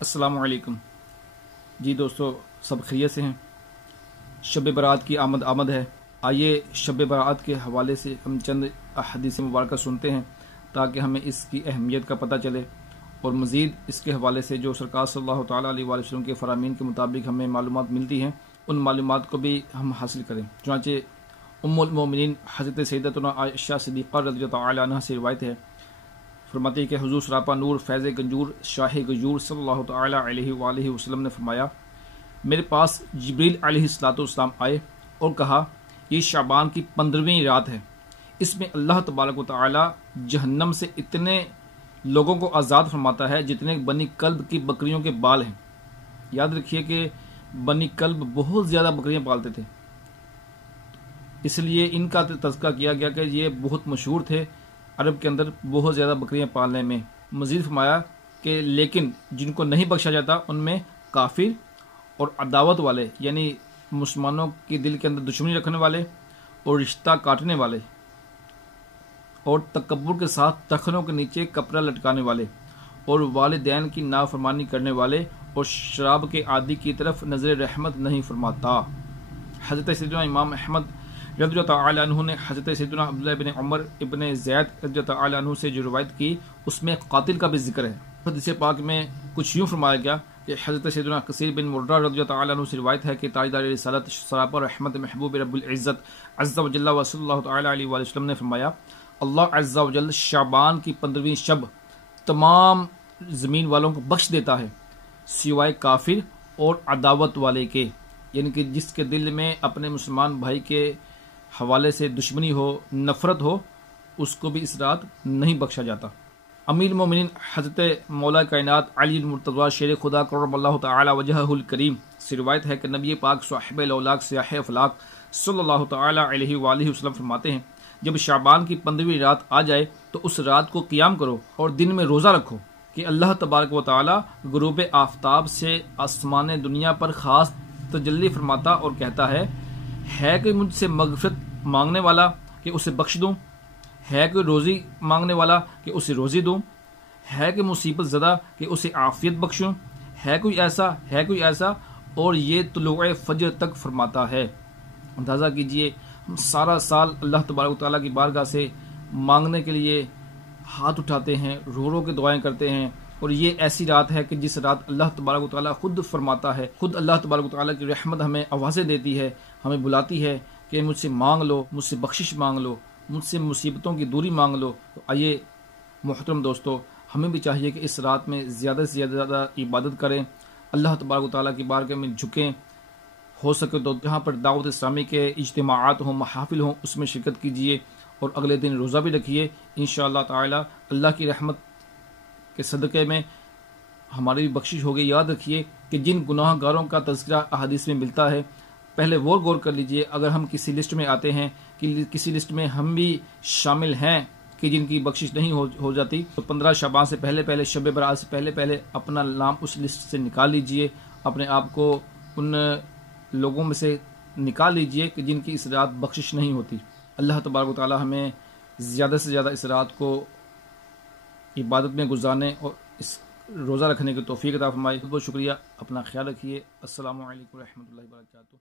السلام علیکم جی دوستو، سب خیریت سے ہیں؟ شب برات کی آمد ہے۔ آئیے شب برات کے حوالے سے ہم چند احادیث مبارکہ سنتے ہیں تاکہ ہمیں اس کی اہمیت کا پتہ چلے، اور مزید اس کے حوالے سے جو سرکار صلی اللہ تعالیٰ علیہ وآلہ وسلم کے فرامین کے مطابق ہمیں معلومات ملتی ہیں ان معلومات کو بھی ہم حاصل کریں۔ چنانچہ ام المومنین حضرت سیدتنا عائشہ صدیقہ رضی اللہ تعالیٰ عنہا سے روایت ہے، فرماتی ہے کہ حضور سراپا نور فیض گنجور شاہ گجور صلی اللہ تعالیٰ علیہ وآلہ وسلم نے فرمایا، میرے پاس جبریل علیہ السلام آئے اور کہا، یہ شعبان کی 15ویں رات ہے، اس میں اللہ تبارک و تعالیٰ جہنم سے اتنے لوگوں کو آزاد فرماتا ہے جتنے بنی کلب کی بکریوں کے بال ہیں۔ یاد رکھیے کہ بنی کلب بہت زیادہ بکریاں پالتے تھے، اس لیے ان کا تذکرہ کیا گیا کہ یہ بہت مشہور تھے عرب کے اندر بہت زیادہ بکریاں پالنے میں۔ مزید فرمایا کہ لیکن جن کو نہیں بخشا جاتا ان میں کافر اور عداوت والے، یعنی مسلمانوں کے دل کے اندر دشمنی رکھنے والے اور رشتہ کاٹنے والے اور تکبر کے ساتھ تخنوں کے نیچے کپڑا لٹکانے والے اور والدین کی نافرمانی کرنے والے اور شراب کے عادی کی طرف نظر رحمت نہیں فرماتا۔ حضرت سیدنا امام احمد رضی اللہ تعالیٰ عنہ نے حضرت سیدنا عبداللہ ابن عمر ابن زید رضی اللہ تعالیٰ عنہ سے جو روایت کی اس میں قاتل کا بھی ذکر ہے۔ حدیث پاک میں کچھ یوں فرمایا گیا کہ حضرت سیدنا کثیر بن مرہ رضی اللہ تعالیٰ عنہ سے روایت ہے کہ تاجدار رسالت سراپا رحمت محبوب رب العزت عز و جل و صلی اللہ تعالیٰ علیہ وآلہ وسلم نے فرمایا، اللہ عز و جل شعبان کی 15ویں شب تمام زمین والوں کو بخش دیتا ہے سوائے کافر اور عداوت والے کے، یعنی کہ جس کے دل میں اپنے مسلمان بھائی کے حوالے سے دشمنی ہو، نفرت ہو، اس کو بھی اس رات نہیں بخشا جاتا۔ امیر المومنین حضرت مولا کائنات علی المرتضی شیر خدا کرم اللہ تعالی وجہہ الکریم سے روایت ہے کہ نبی پاک صاحب الاولاق سیاح افلاق صلی اللہ تعالی علیہ وآلہ وسلم فرماتے ہیں، جب شعبان کی 15ویں رات آ جائے تو اس رات کو قیام کرو اور دن میں روزہ رکھو کہ اللہ تبارک و تعالی غروب آفتاب سے آسمان دنیا پر خاص تجلی فرماتا اور کہتا ہے کہ مجھ سے مغفرت مانگنے والا کہ اسے بخش دوں، ہے کہ روزی مانگنے والا کہ اسے روزی دوں، ہے کہ مصیبت زدہ کہ اسے عافیت بخشوں، ہے کوئی ایسا، اور یہ طلوع فجر تک فرماتا ہے۔ اندازہ کیجئے ہم سارا سال اللہ تبارک و تعالیٰ کی بارگاہ سے مانگنے کے لیے ہاتھ اٹھاتے ہیں، رو رو کے دعائیں کرتے ہیں، اور یہ ایسی رات ہے کہ جس رات اللہ تبارک و تعالیٰ خود فرماتا ہے، خود اللہ تبارک و تعالیٰ کی رحمت ہمیں آوازیں دیتی ہے، ہمیں بلاتی ہے کہ مجھ سے مانگ لو، مجھ سے بخشش مانگ لو، مجھ سے مصیبتوں کی دوری مانگ لو۔ تو آئیے محترم دوستو، ہمیں بھی چاہیے کہ اس رات میں زیادہ سے زیادہ عبادت کریں، اللہ تبارک و تعالیٰ کی بارگاہ میں جھکیں، ہو سکے تو جہاں پر دعوت اسلامی کے اجتماعات ہوں، محافل ہوں، اس میں شرکت کیجیے اور اگلے دن روزہ بھی رکھیے۔ انشاءاللہ تعالیٰ اللہ کی رحمت کے صدقے میں ہماری بھی بخشش ہوگی۔ یاد رکھیے کہ جن گناہ گاروں کا تذکرہ احادیث میں ملتا ہے، پہلے وہ غور کر لیجئے، اگر ہم کسی لسٹ میں آتے ہیں کہ کسی لسٹ میں ہم بھی شامل ہیں کہ جن کی بخشش نہیں ہو جاتی، تو 15 شعبان سے پہلے شب برات سے پہلے اپنا نام اس لسٹ سے نکال لیجئے، اپنے آپ کو ان لوگوں میں سے نکال لیجئے کہ جن کی اس رات بخشش نہیں ہوتی۔ اللہ تبارک و تعالی ہمیں زیادہ سے زیادہ اس رات کو عبادت میں گزارنے اور اس روزہ رکھنے کی توفیق عطا فرمائے۔ بہت بہت شکریہ، اپنا خیال رکھیے۔ السلام علیکم ورحمۃ اللہ وبرکاتہ۔